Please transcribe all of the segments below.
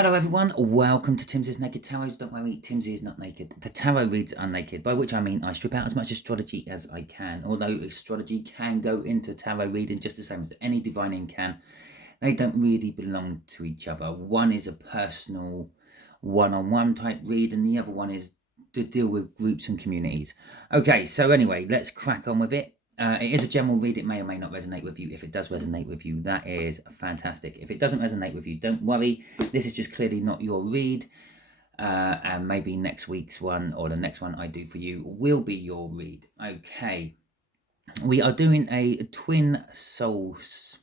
Hello everyone, welcome to Timsy's Naked Tarot. Don't worry, Timsy is not naked. The tarot reads are naked, by which I mean I strip out as much astrology as I can. Although astrology can go into tarot reading just the same as any divining can, they don't really belong to each other. One is a personal one-on-one type read and the other one is to deal with groups and communities. Okay, so anyway, let's crack on with it. It is a general read. It may or may not resonate with you. If it does resonate with you, that is fantastic. If it doesn't resonate with you, don't worry. This is just clearly not your read. And maybe next week's one or the next one I do for you will be your read. Okay. We are doing a twin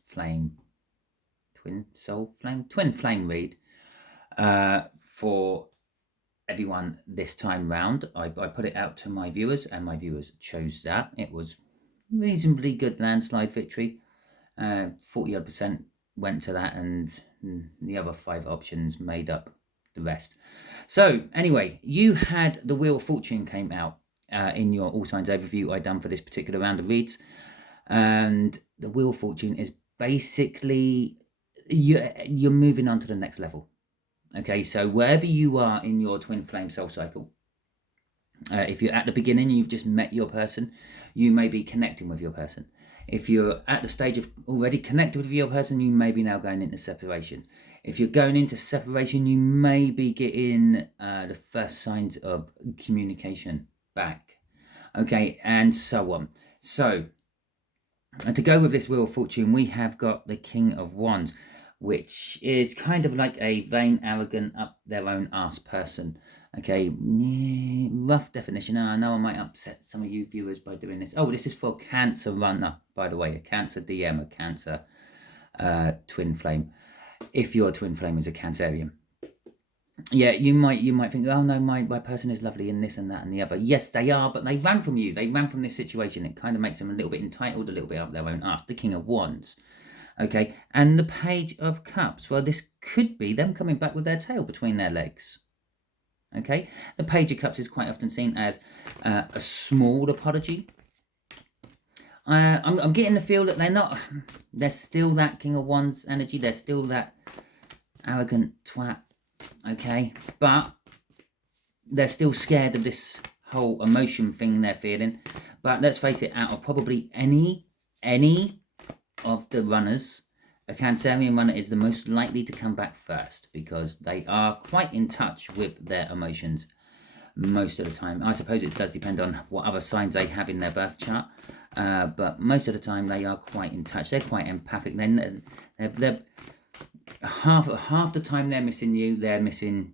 flame read for everyone this time round. I put it out to my viewers and my viewers chose that. It was reasonably good landslide victory. 40% went to that and the other 5 options made up the rest. So anyway, you had the Wheel of Fortune came out in your all signs overview I done for this particular round of reads, and the Wheel of Fortune is basically you're moving on to the next level. Okay, so wherever you are in your twin flame soul cycle, if you're at the beginning, you've just met your person, you may be connecting with your person. If you're at the stage of already connected with your person, you may be now going into separation. If you're going into separation, you may be getting the first signs of communication back. Okay, and so on. So, and to go with this Wheel of Fortune, we have got the King of Wands, which is kind of like a vain, arrogant, up their own arse person. Okay, rough definition. I know I might upset some of you viewers by doing this. Oh, this is for Cancer runner, by the way, a Cancer DM, a Cancer twin flame. If your twin flame is a Cancerian, yeah, you might think, oh no, my person is lovely and this and that and the other. Yes, they are, but they ran from you. They ran from this situation. It kind of makes them a little bit entitled, a little bit up their own arse. The King of Wands. Okay, and the Page of Cups. Well, this could be them coming back with their tail between their legs. Okay, the Page of Cups is quite often seen as a small apology. I'm getting the feel that they're still that King of Wands energy. They're still that arrogant twat. Okay, but they're still scared of this whole emotion thing they're feeling. But let's face it, out of probably any of the runners, a Cancerian runner is the most likely to come back first because they are quite in touch with their emotions most of the time. I suppose it does depend on what other signs they have in their birth chart, but most of the time they are quite in touch. They're quite empathic. They're half the time they're missing you, they're missing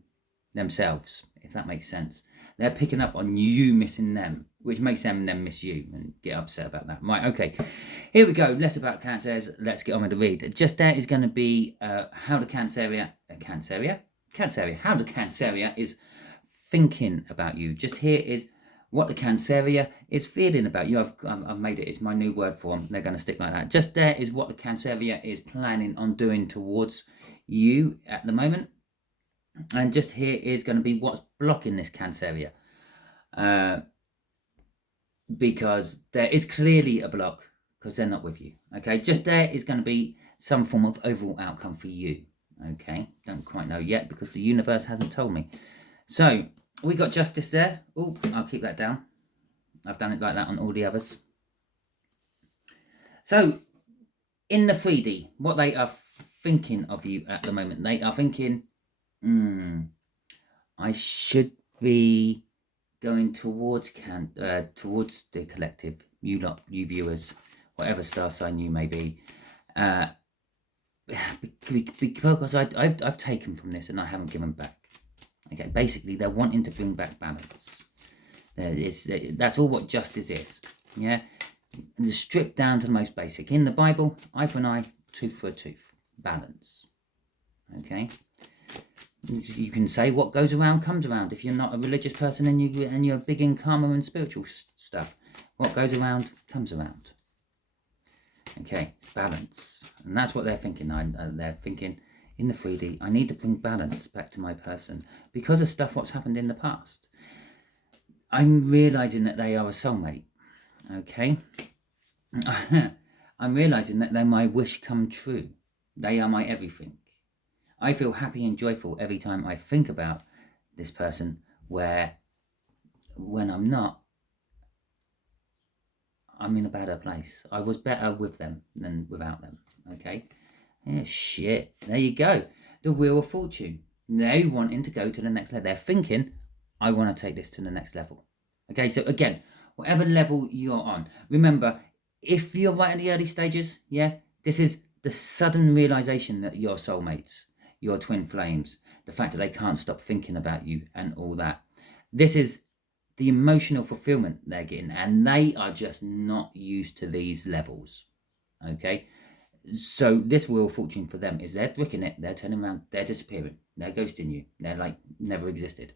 themselves, if that makes sense. They're picking up on you missing them, which makes them then miss you and get upset about that. Right, okay. Here we go. Less about Cancers. Let's get on with the read. Just there is going to be how the Canceria is thinking about you. Just here is what the Canceria is feeling about you. I've made it. It's my new word form. They're going to stick like that. Just there is what the Canceria is planning on doing towards you at the moment. And just here is going to be what's blocking this Canceria. Because there is clearly a block because they're not with you. Okay, just there is going to be some form of overall outcome for you. Okay, don't quite know yet because the universe hasn't told me. So we got Justice there. Oh, I'll keep that down. I've done it like that on all the others. So in the 3D, what they are thinking of you at the moment, they are thinking, I should be going towards the collective, you lot, you viewers, whatever star sign you may be, because I've taken from this and I haven't given back. Okay, basically they're wanting to bring back balance. That's all what justice is. Yeah, and it's stripped down to the most basic. In the Bible, eye for an eye, tooth for a tooth. Balance. Okay. You can say what goes around comes around. If you're not a religious person and you're big in karma and spiritual stuff, what goes around comes around. Okay, balance, and that's what they're thinking. They're thinking in the 3D. I need to bring balance back to my person because of stuff what's happened in the past. I'm realizing that they are a soulmate. Okay, I'm realizing that they're my wish come true. They are my everything. I feel happy and joyful every time I think about this person, where when I'm not, I'm in a better place. I was better with them than without them. Okay? Yeah, shit. There you go. The Wheel of Fortune. They wanting to go to the next level. They're thinking, I want to take this to the next level. Okay, so again, whatever level you're on, remember, if you're right in the early stages, yeah, this is the sudden realization that your soulmates, your twin flames, the fact that they can't stop thinking about you and all that. This is the emotional fulfillment they're getting, and they are just not used to these levels. Okay, so this Wheel of Fortune for them is they're bricking it, they're turning around, they're disappearing, they're ghosting you, they're like never existed.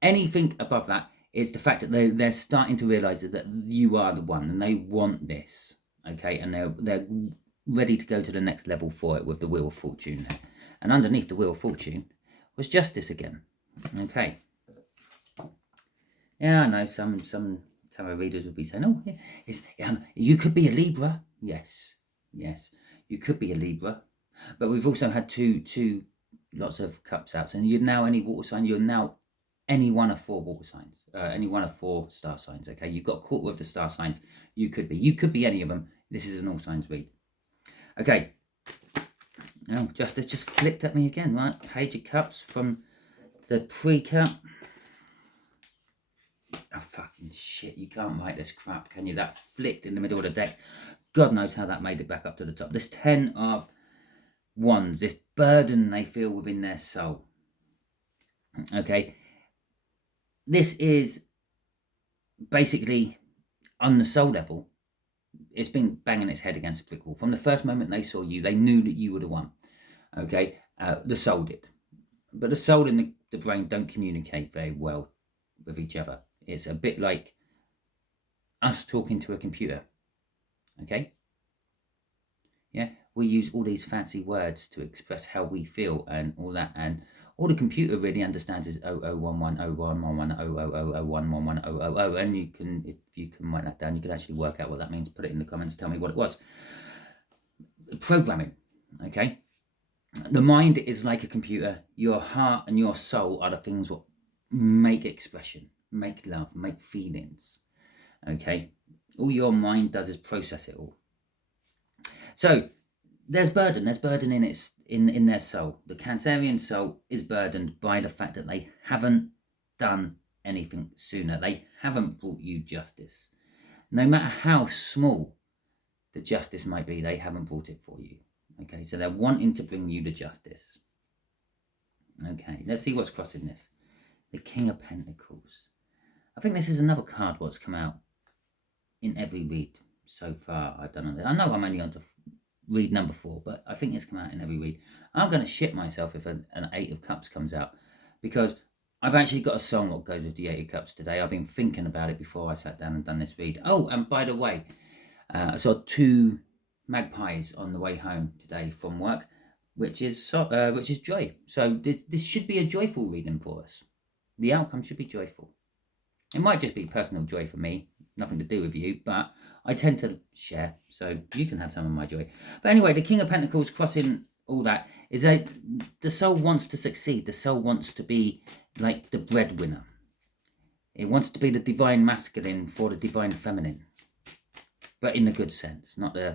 Anything above that is the fact that they're starting to realize that you are the one, and they want this. Okay, and they're ready to go to the next level for it with the Wheel of Fortune. And underneath the Wheel of Fortune was Justice again. Okay. Yeah, I know some tarot readers would be saying, "Oh, you could be a Libra." Yes, you could be a Libra, but we've also had two lots of cups out, and you're now any water sign. You're now any one of 4 water signs, any one of 4 star signs. Okay, you've got a quarter of the star signs. You could be any of them. This is an all signs read. Okay. Now, Justice just flicked at me again. Right, Page of Cups from the pre-cup. Oh, fucking shit, you can't write this crap, can you? That flicked in the middle of the deck. God knows how that made it back up to the top. This 10 of Wands, this burden they feel within their soul. Okay. This is basically, on the soul level, it's been banging its head against a brick wall. From the first moment they saw you, they knew that you were the one. Okay. The soul did. But the soul and the brain don't communicate very well with each other. It's a bit like us talking to a computer. Okay? Yeah, we use all these fancy words to express how we feel and all that, and all the computer really understands is 0011011100001100, and you can, if you can write that down, you can actually work out what that means. Put it in the comments, tell me what it was. Programming, okay? The mind is like a computer. Your heart and your soul are the things what make expression, make love, make feelings. Okay, all your mind does is process it all. So there's burden in their soul. The Cancerian soul is burdened by the fact that they haven't done anything sooner. They haven't brought you justice. No matter how small the justice might be, they haven't brought it for you. Okay, so they're wanting to bring you the justice. Okay, let's see what's crossing this. The King of Pentacles. I think this is another card what's come out in every read so far I've done on it. I know I'm only on to read number 4, but I think it's come out in every read. I'm going to shit myself if an 8 of Cups comes out, because I've actually got a song that goes with the 8 of Cups today. I've been thinking about it before I sat down and done this read. Oh, and by the way, I saw 2 magpies on the way home today from work, which is joy. So this should be a joyful reading for us. The outcome should be joyful. It might just be personal joy for me, nothing to do with you, but I tend to share, so you can have some of my joy. But anyway, the King of Pentacles crossing all that is that the soul wants to succeed. The soul wants to be like the breadwinner. It wants to be the divine masculine for the divine feminine, but in a good sense, not the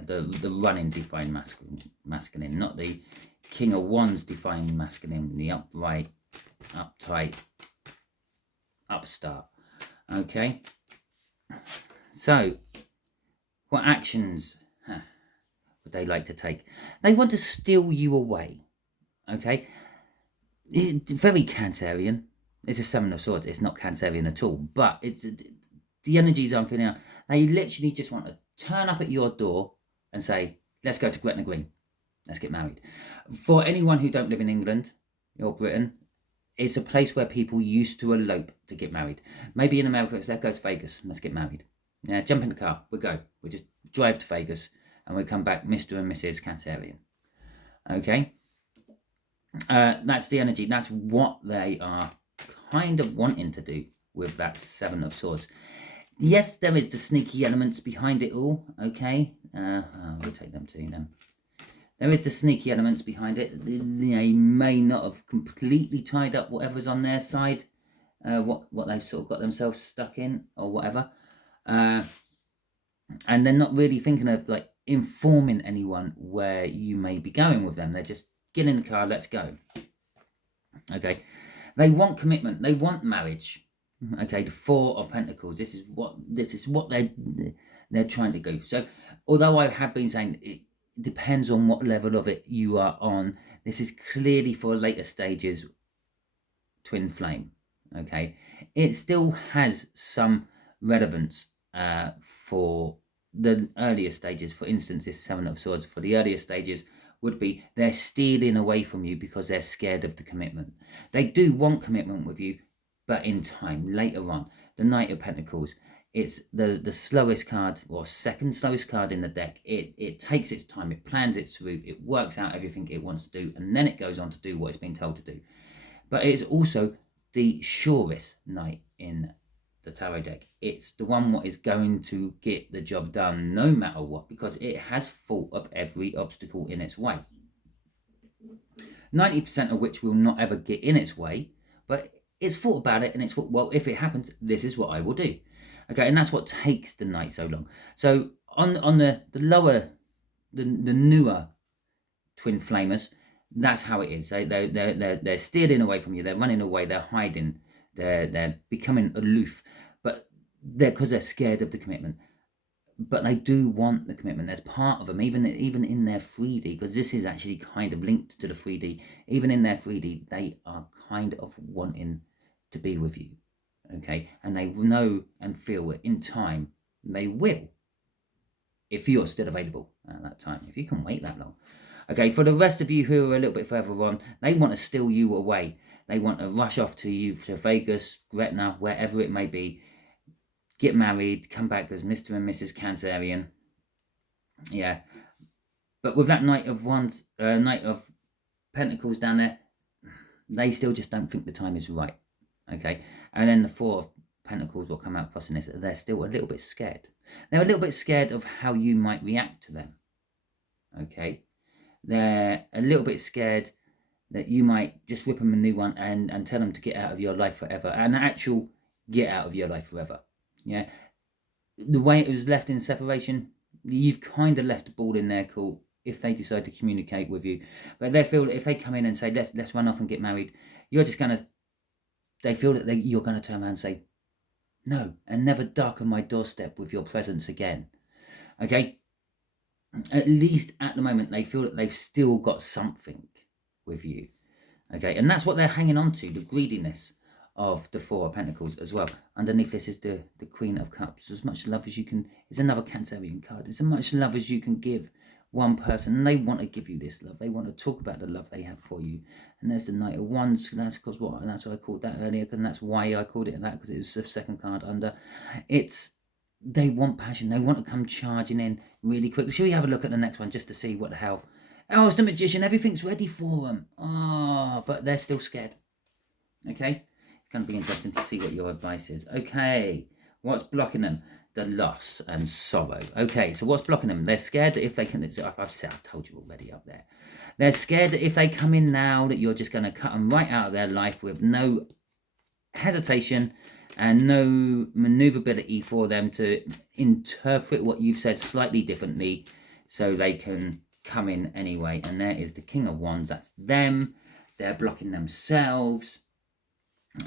running divine masculine, not the King of Wands divine masculine, the upright, uptight, upstart. Okay, so what actions would they like to take? They want to steal you away. Okay, it's very Cancerian. It's a 7 of Swords. It's not Cancerian at all, but it's the energies I'm feeling out. They literally just want to turn up at your door and say, let's go to Gretna Green, let's get married. For anyone who don't live in England or Britain, it's a place where people used to elope to get married. Maybe in America, it's let's go to Vegas, let's get married. Yeah, jump in the car, we'll go. We'll just drive to Vegas and we'll come back Mr. and Mrs. Cancerian. Okay? That's the energy. That's what they are kind of wanting to do with that 7 of Swords. Yes, there is the sneaky elements behind it all. Okay? We'll take them too then. There is the sneaky elements behind it. They may not have completely tied up whatever's on their side, what they've sort of got themselves stuck in or whatever. And they're not really thinking of like informing anyone where you may be going with them. They're just, get in the car, let's go. Okay. They want commitment. They want marriage. Okay, the Four of Pentacles. This is what they're trying to go. So, although I have been saying it depends on what level of it you are on, this is clearly for later stages twin flame. Okay, it still has some relevance for the earlier stages. For instance, this Seven of Swords for the earlier stages would be they're stealing away from you because they're scared of the commitment. They do want commitment with you, but in time, later on. The Knight of Pentacles, it's the slowest card, or second slowest card in the deck. It takes its time, it plans its route, it works out everything it wants to do, and then it goes on to do what it's been told to do. But it's also the surest knight in the tarot deck. It's the one what is going to get the job done no matter what, because it has thought of every obstacle in its way. 90% of which will not ever get in its way, but it's thought about it and it's thought, well, if it happens, this is what I will do. Okay, and that's what takes the knight so long. So on the lower, the newer twin flamers, that's how it is. They're steering away from you. They're running away. They're hiding. They're becoming aloof, but because they're scared of the commitment. But they do want the commitment. There's part of them, even in their 3D, because this is actually kind of linked to the 3D. Even in their 3D, they are kind of wanting to be with you, okay? And they know and feel that in time they will, if you're still available at that time, if you can wait that long. Okay, for the rest of you who are a little bit further on, they want to steal you away. They want to rush off to you, to Vegas, Gretna, wherever it may be, get married, come back as Mr. and Mrs. Cancerian. Yeah. But with that Knight of Pentacles down there, they still just don't think the time is right. Okay. And then the Four of Pentacles will come out crossing this. They're still a little bit scared. They're a little bit scared of how you might react to them. Okay. They're a little bit scared that you might just whip them a new one and tell them to get out of your life forever. An actual get out of your life forever. Yeah. The way it was left in separation, you've kind of left the ball in their court if they decide to communicate with you. But they feel that if they come in and say, let's run off and get married, you're just going to, they feel that you're going to turn around and say, no, and never darken my doorstep with your presence again. Okay? At least at the moment, they feel that they've still got something with you. Okay? And that's what they're hanging on to, the greediness of the Four of Pentacles as well. Underneath this is the Queen of Cups. As much love as you can, it's another Cancerian card. It's as much love as you can give one person, and they want to give you this love. They want to talk about the love they have for you. And there's the Knight of Wands. That's because what, and that's why I called that earlier, and that's why I called it that, because it was the second card under. It's, they want passion. They want to come charging in really quickly. Shall we have a look at the next one just to see what the hell? Oh, it's the Magician. Everything's ready for them. Oh, but they're still scared. Okay, it's going to be interesting to see what your advice is. Okay, what's blocking them? The loss and sorrow. Okay, so what's blocking them? They're scared that if they can, I've told you already up there. They're scared that if they come in now, that you're just going to cut them right out of their life with no hesitation and no maneuverability for them to interpret what you've said slightly differently, so they can come in anyway. And there is the King of Wands. That's them. They're blocking themselves.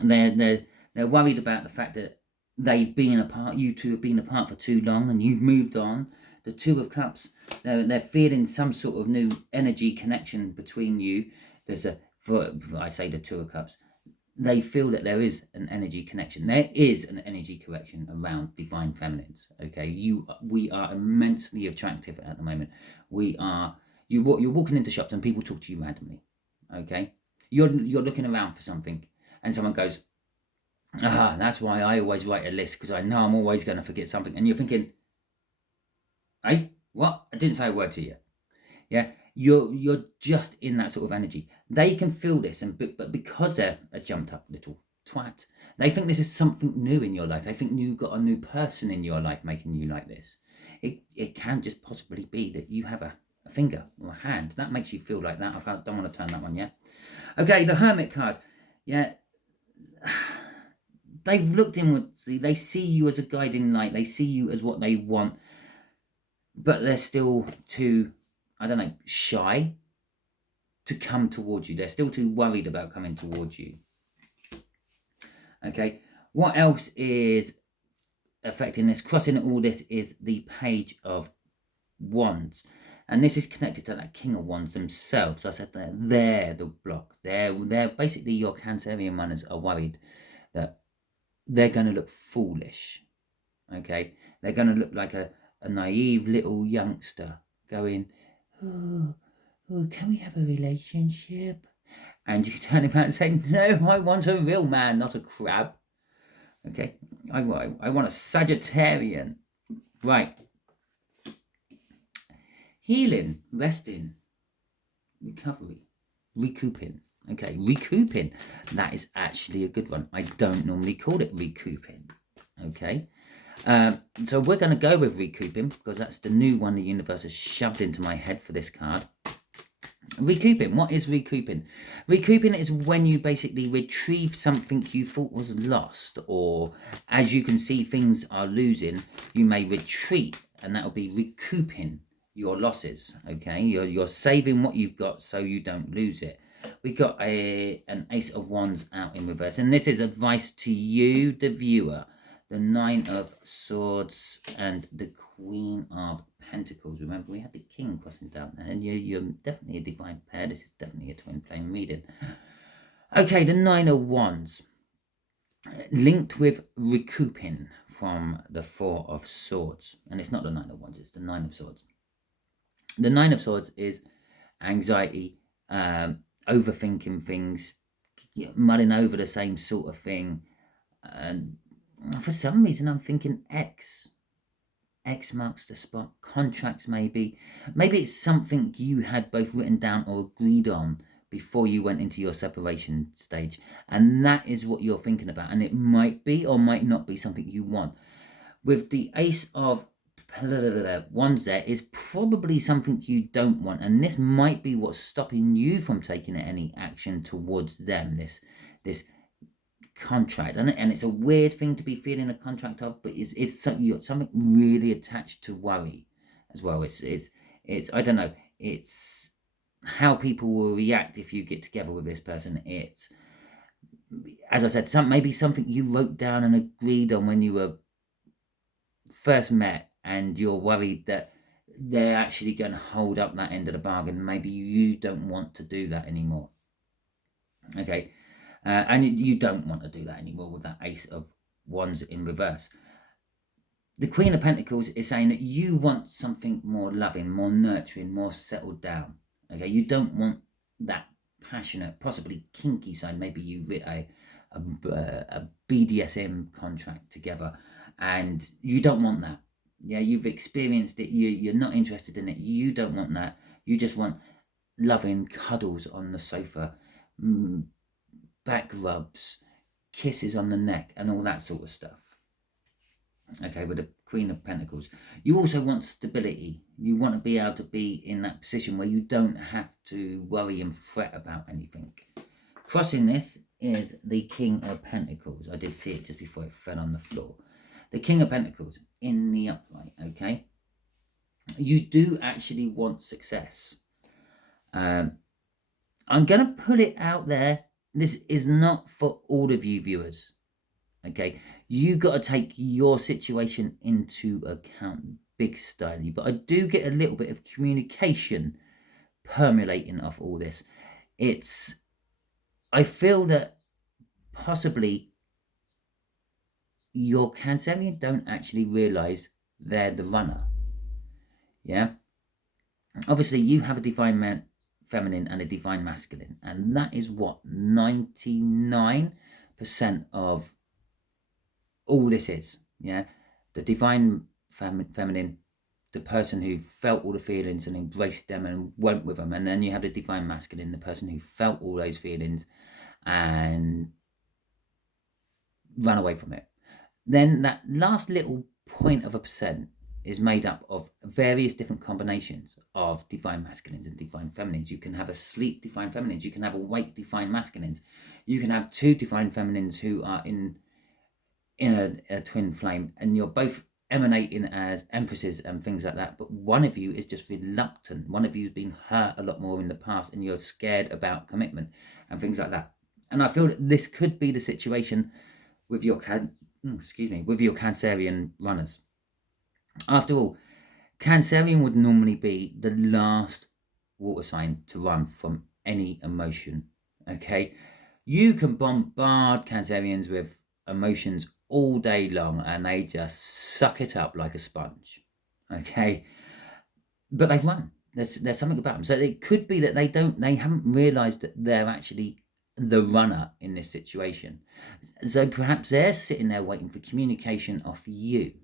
They're worried about the fact that they've been apart. You two have been apart for too long, and you've moved on. The Two of Cups. They're feeling some sort of new energy connection between you. There's I say the Two of Cups. They feel that there is an energy connection. There is an energy connection around divine feminines. Okay, we are immensely attractive at the moment. You're walking into shops and people talk to you randomly. Okay, you're looking around for something, and someone goes, that's why I always write a list, because I know I'm always going to forget something. And you're thinking, hey, what? I didn't say a word to you. Yeah, you're just in that sort of energy. They can feel this, but because they're a jumped up little twat, they think this is something new in your life. They think you've got a new person in your life making you like this. It can just possibly be that you have a finger or a hand. That makes you feel like that. Don't want to turn that one yet. Okay, the Hermit card. Yeah. They've looked inwardly. They see you as a guiding light. They see you as what they want. But they're still too, I don't know, shy to come towards you. They're still too worried about coming towards you. Okay, what else is affecting this? Crossing all this is the Page of Wands. And this is connected to that King of Wands themselves. I said they're the block. They're basically, your Cancerian runners are worried that they're going to look foolish. Okay, they're going to look like a naive little youngster going, oh, can we have a relationship? And you turn around and say, no, I want a real man, not a crab. Okay, I want a Sagittarian. Right. Healing, resting, recovery, recouping. Okay, recouping. That is actually a good one. I don't normally call it recouping. Okay. So we're going to go with recouping because that's the new one the universe has shoved into my head for this card. Recouping. What is recouping? Recouping is when you basically retrieve something you thought was lost, or as you can see things are losing, you may retreat, and that will be recouping your losses. Okay, you're saving what you've got so you don't lose it. We got an Ace of Wands out in reverse, and this is advice to you, the viewer. The Nine of Swords and the Queen of Pentacles. Remember, we had the King crossing down there, and you're definitely a divine pair. This is definitely a twin flame reading. Okay, the Nine of Wands, linked with recouping from the Four of Swords. And it's not the Nine of Wands, it's the Nine of Swords. The Nine of Swords is anxiety, overthinking things, mulling over the same sort of thing, and for some reason I'm thinking X marks the spot. Contracts, maybe it's something you had both written down or agreed on before you went into your separation stage, and that is what you're thinking about, and it might be or might not be something you want. With the Ace of Wands, there is probably something you don't want, and this might be what's stopping you from taking any action towards them, this contract. And it's a weird thing to be feeling a contract of, but it's something really attached to worry as well. It's I don't know, it's how people will react if you get together with this person. It's, as I said, maybe something you wrote down and agreed on when you were first met, and you're worried that they're actually going to hold up that end of the bargain. Maybe you don't want to do that anymore. Okay, and you don't want to do that anymore with that Ace of Wands in reverse. The Queen of Pentacles is saying that you want something more loving, more nurturing, more settled down. Okay, you don't want that passionate, possibly kinky side. Maybe you writ a BDSM contract together, and you don't want that. Yeah, you've experienced it. You're not interested in it. You don't want that. You just want loving cuddles on the sofa, back rubs, kisses on the neck, and all that sort of stuff. Okay, with the Queen of Pentacles. You also want stability. You want to be able to be in that position where you don't have to worry and fret about anything. Crossing this is the King of Pentacles. I did see it just before it fell on the floor. The King of Pentacles in the upright, okay? You do actually want success. I'm going to put it out there. This is not for all of you viewers, okay? You got to take your situation into account big styley. But I do get a little bit of communication permeating off all this. I feel that possibly your Cancerian don't actually realise they're the runner. Yeah? Obviously, you have a divine feminine and a divine masculine. And that is what 99% of all this is. Yeah? The divine feminine, the person who felt all the feelings and embraced them and went with them. And then you have the divine masculine, the person who felt all those feelings and ran away from it. Then that last little 0.1% is made up of various different combinations of divine masculines and divine feminines. You can have a sleep divine feminines. You can have awake divine masculines. You can have two divine feminines who are in a twin flame, and you're both emanating as empresses and things like that, but one of you is just reluctant. One of you has been hurt a lot more in the past, and you're scared about commitment and things like that. And I feel that this could be the situation with your with your Cancerian runners. After all, Cancerian would normally be the last water sign to run from any emotion. Okay, you can bombard Cancerians with emotions all day long and they just suck it up like a sponge. Okay, but they've run. There's something about them. So it could be that they haven't realized that they're actually the runner in this situation. So perhaps they're sitting there waiting for communication off you.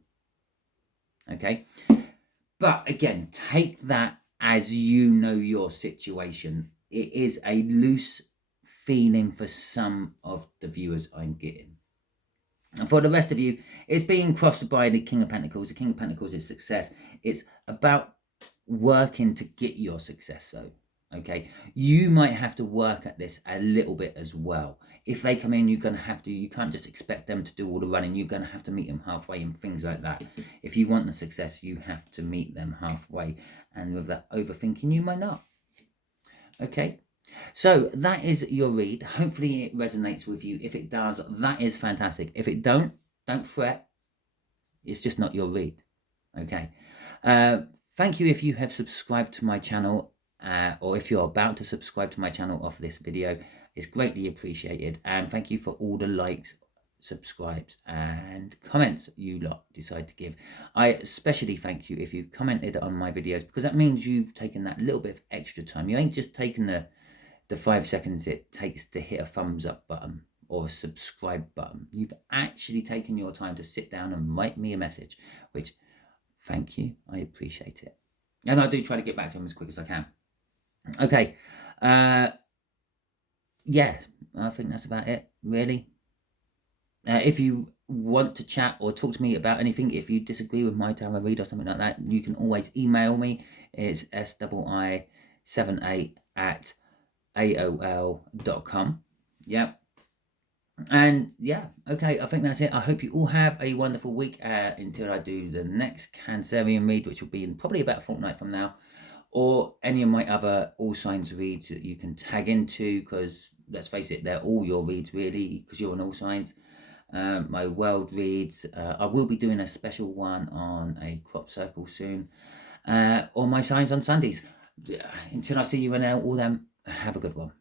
Okay, but again, take that as you know your situation. It is a loose feeling for some of the viewers I'm getting. And for the rest of you, it's being crossed by the King of Pentacles. The King of Pentacles is success. It's about working to get your success, though. Okay, you might have to work at this a little bit as well. If they come in, you can't just expect them to do all the running. You're going to have to meet them halfway and things like that. If you want the success, you have to meet them halfway. And with that overthinking, you might not. Okay, so that is your read. Hopefully it resonates with you. If it does, that is fantastic. If it don't fret. It's just not your read. Okay, thank you if you have subscribed to my channel. Or if you're about to subscribe to my channel off this video, it's greatly appreciated. And thank you for all the likes, subscribes and comments you lot decide to give. I especially thank you if you commented on my videos, because that means you've taken that little bit of extra time. You ain't just taken the 5 seconds it takes to hit a thumbs up button or a subscribe button. You've actually taken your time to sit down and write me a message, which, thank you, I appreciate it. And I do try to get back to them as quick as I can. Okay, yeah, I think that's about it, really. If you want to chat or talk to me about anything, if you disagree with my tarot read or something like that, you can always email me. It's sii78@aol.com. Yeah. And yeah, okay, I think that's it. I hope you all have a wonderful week until I do the next Cancerian read, which will be in probably about a fortnight from now. Or any of my other all signs reads that you can tag into, because let's face it, they're all your reads really, because you're on all signs. My world reads, I will be doing a special one on a crop circle soon, or my signs on Sundays. Until I see you in all them, have a good one.